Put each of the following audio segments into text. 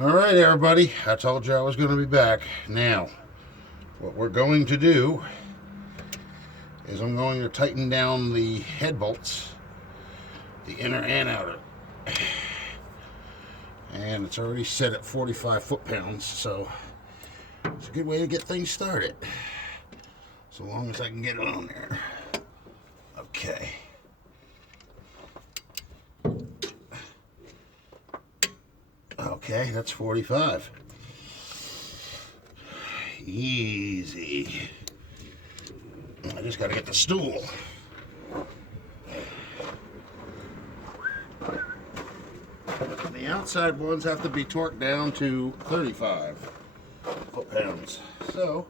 All right, everybody. I told you I was going to be back. Now, what we're going to do is I'm going to tighten down the head bolts, the inner and outer. And it's already set at 45 foot-pounds, so it's a good way to get things started. So long as I can get it on there. Okay. Okay, that's 45. Easy. I just got to get the stool. The outside ones have to be torqued down to 35 foot-pounds. So,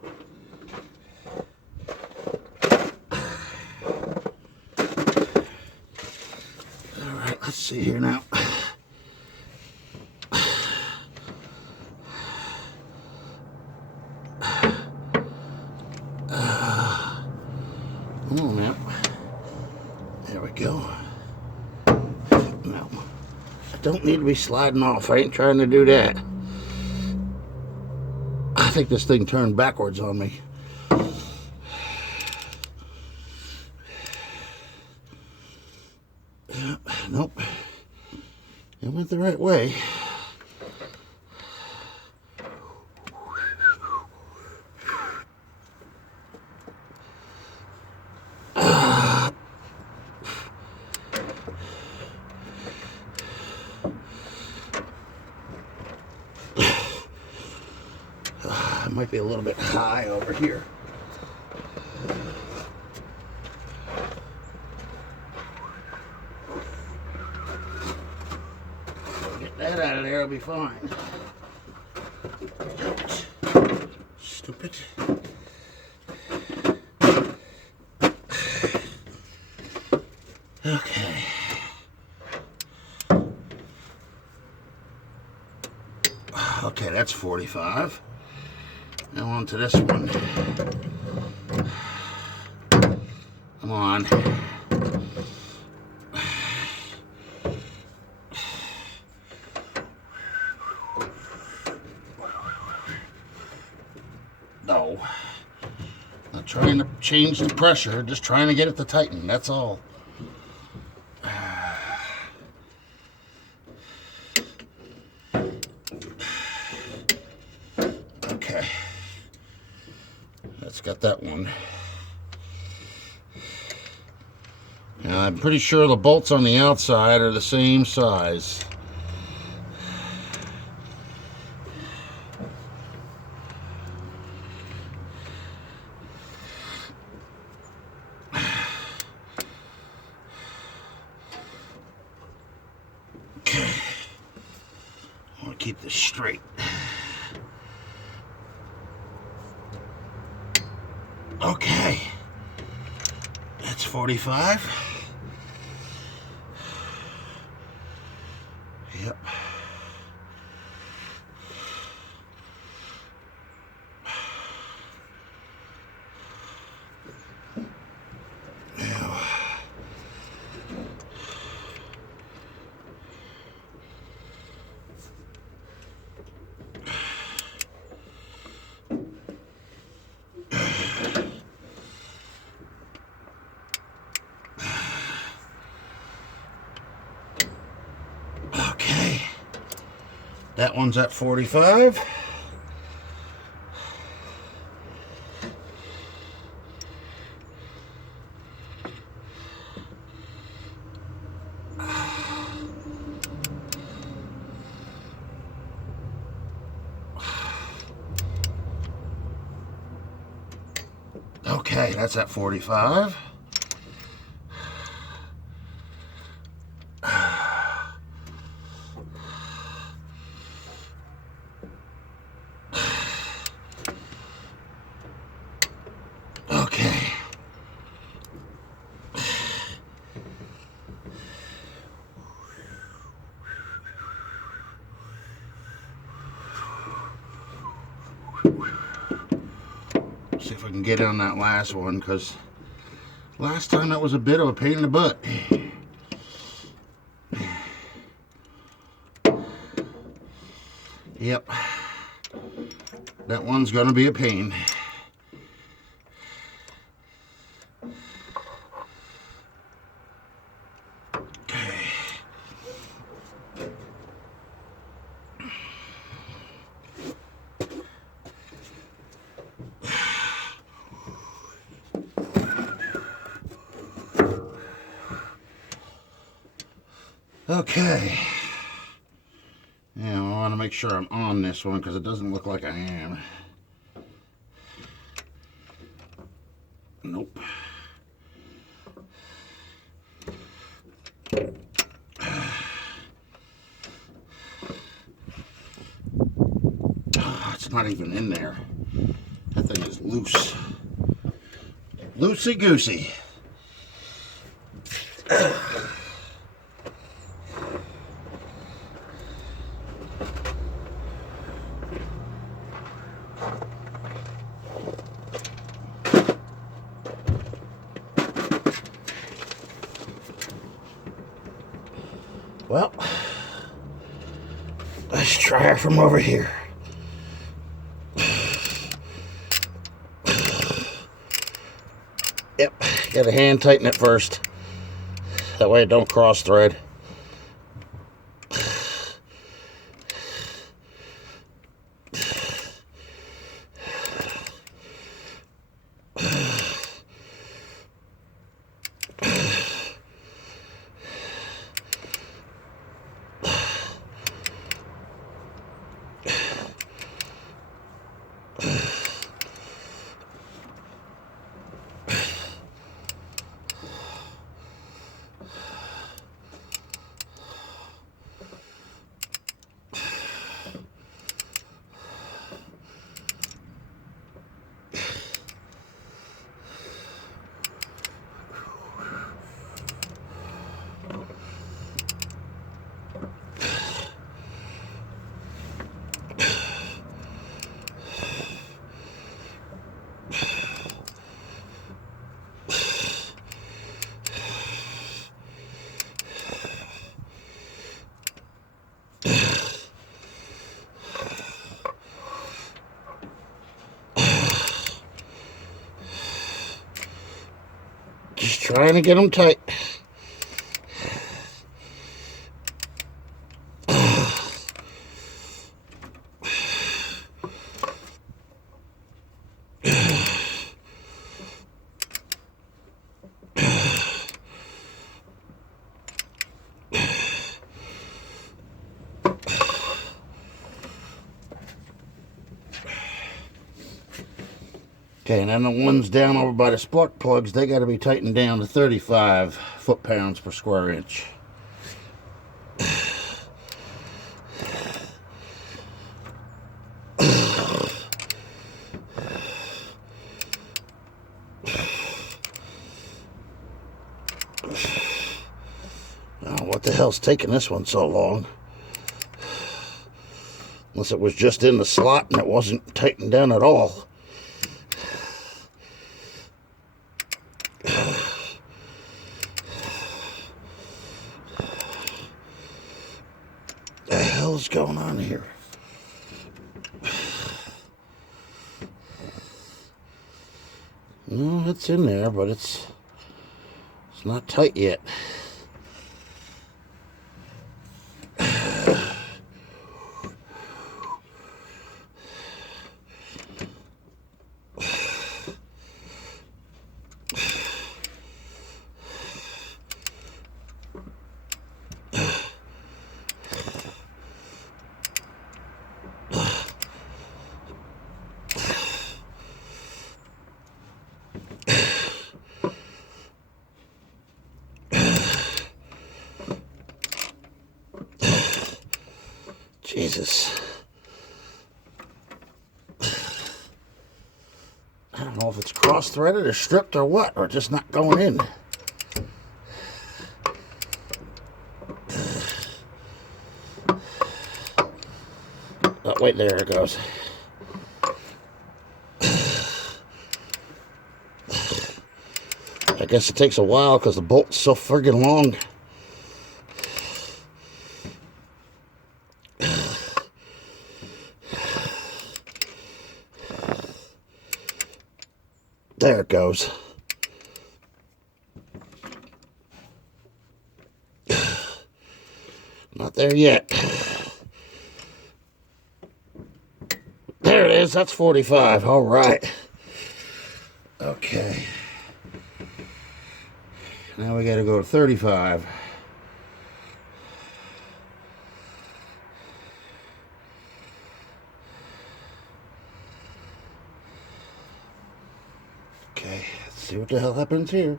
all right, let's see here now. Come on now. There we go. No, I don't need to be sliding off. I ain't trying to do that. I think this thing turned backwards on me. Nope. It went the right way. Might be a little bit high over here. Get that out of there, I'll be fine. Stupid. Okay. Okay, that's 45. Now on to this one. Come on. No. Not trying to change the pressure, just trying to get it to tighten, that's all. Okay. That's got that one. And I'm pretty sure the bolts on the outside are the same size. Okay. I want to keep this straight. Okay. That's 45. Yep. Now, okay. That one's at 45. Okay, that's at 45. Okay. See if I can get on that last one, because last time that was a bit of a pain in the butt. Yep. That one's going to be a pain. Okay. Now I want to make sure I'm on this one because it doesn't look like I am. Nope. It's not even in there. That thing is loose. Loosey-goosey. Well, let's try it from over here. Yep, gotta hand tighten it first. That way it don't cross thread. Just trying to get them tight. Okay, and then the ones down over by the spark plugs, they got to be tightened down to 35 foot-pounds per square inch. Oh, what the hell's taking this one so long? Unless it was just in the slot and it wasn't tightened down at all. What the hell's going on here? No, it's in there, but it's not tight yet. Jesus. I don't know if it's cross-threaded or stripped or what, or just not going in. Oh, wait, there it goes. I guess it takes a while because the bolt's so friggin' long. There it goes. Not there yet. There it is. That's 45. All right. Okay. Now we got to go to 35. Okay, let's see what the hell happens here.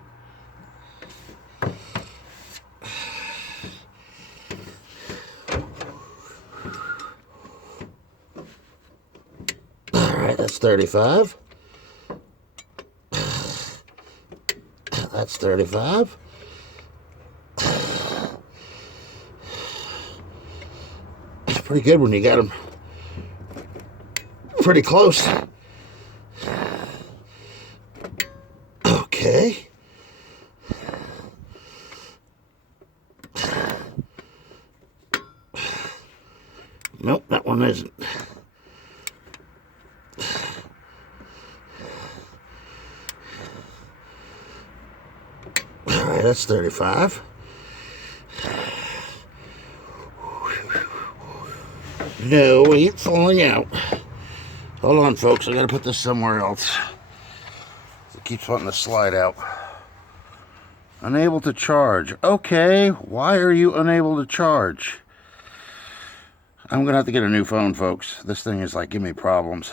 All right, that's 35. That's 35. It's pretty good when you got them pretty close. Okay. Nope, that one isn't. All right, that's 35. No, we ain't falling out. Hold on, folks. I gotta put this somewhere else. It keeps wanting to slide out. Unable to charge. Okay, why are you unable to charge? I'm gonna have to get a new phone, folks. This thing is like giving me problems.